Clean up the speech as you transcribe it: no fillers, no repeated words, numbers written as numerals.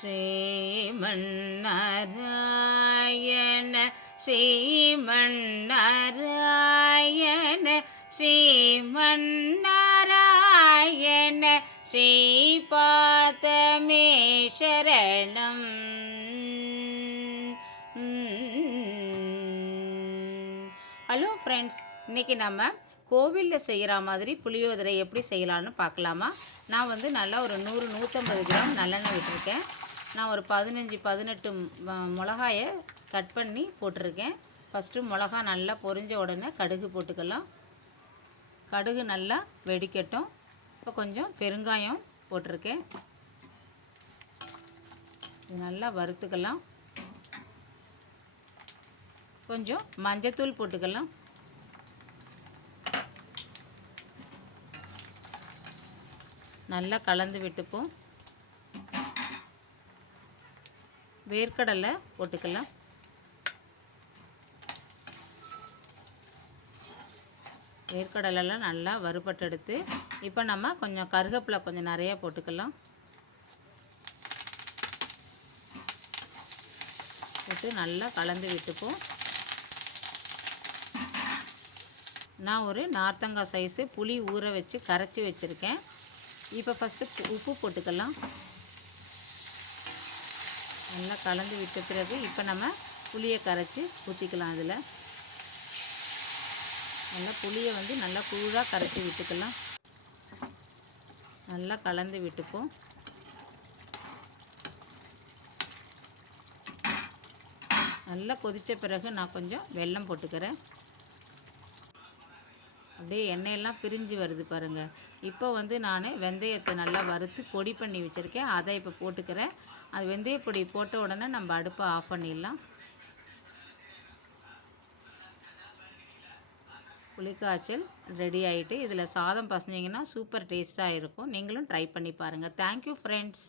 ஸ்ரீமன்னாராயண ஸ்ரீமன்னாராயண ஸ்ரீமன்னாராயண ஸ்ரீபாதமே சரணம். Hello friends, இன்றைக்கி நம்ம கோவிலில் செய்கிற மாதிரி புளியோதரை எப்படி செய்யலான்னு பார்க்கலாமா? நான் வந்து நல்லா ஒரு 100-150 கிராம் நல்லெண்ணெய் விட்டுருக்கேன். நான் ஒரு 15-18 மிளகாயை கட் பண்ணி போட்டிருக்கேன். ஃபஸ்ட்டு மிளகா நல்லா பொரிஞ்ச உடனே கடுகு போட்டுக்கலாம். கடுகு நல்லா வெடிக்கட்டும். இப்போ கொஞ்சம் பெருங்காயம் போட்டிருக்கேன். நல்லா வறுத்துக்கலாம். கொஞ்சம் மஞ்சத்தூள் போட்டுக்கலாம். நல்லா கலந்து விட்டுப்போம். வேர்க்கடலை போட்டுக்கலாம். வேர்க்கடலைலாம் நல்லா வறுபட்டு எடுத்து இப்போ நம்ம கொஞ்சம் கருவேப்பிலை கொஞ்சம் நிறையா போட்டுக்கலாம். போட்டு நல்லா கலந்து விட்டுப்போம். நான் ஒரு நார்த்தங்காய் சைஸு புளி ஊற வச்சு கரைச்சி வச்சுருக்கேன். இப்போ ஃபஸ்ட்டு உப்பு போட்டுக்கலாம். நல்லா கலந்து விட்ட பிறகு இப்போ நம்ம புளியை கரைச்சி ஊற்றிக்கலாம். அதில் நல்லா புளியை வந்து நல்லா கூழாக கரைச்சி விட்டுக்கலாம். நல்லா கலந்து விட்டுப்போம். நல்லா கொதித்த பிறகு நான் கொஞ்சம் வெல்லம் போட்டுக்கிறேன். அப்படியே எண்ணெயெல்லாம் பிரிஞ்சு வருது பாருங்கள். இப்போ வந்து நான் வெந்தயத்தை நல்லா வறுத்து பொடி பண்ணி வச்சுருக்கேன். அதை இப்போ போட்டுக்கிறேன். அது வெந்தய பொடி போட்ட உடனே நம்ம அடுப்பை ஆஃப் பண்ணிடலாம். புளிக்காய்ச்சல் ரெடி ஆகிட்டு இதில் சாதம் பசஞ்சிங்கன்னா சூப்பர் டேஸ்ட்டாக இருக்கும். நீங்களும் ட்ரை பண்ணி பாருங்கள். Thank you friends.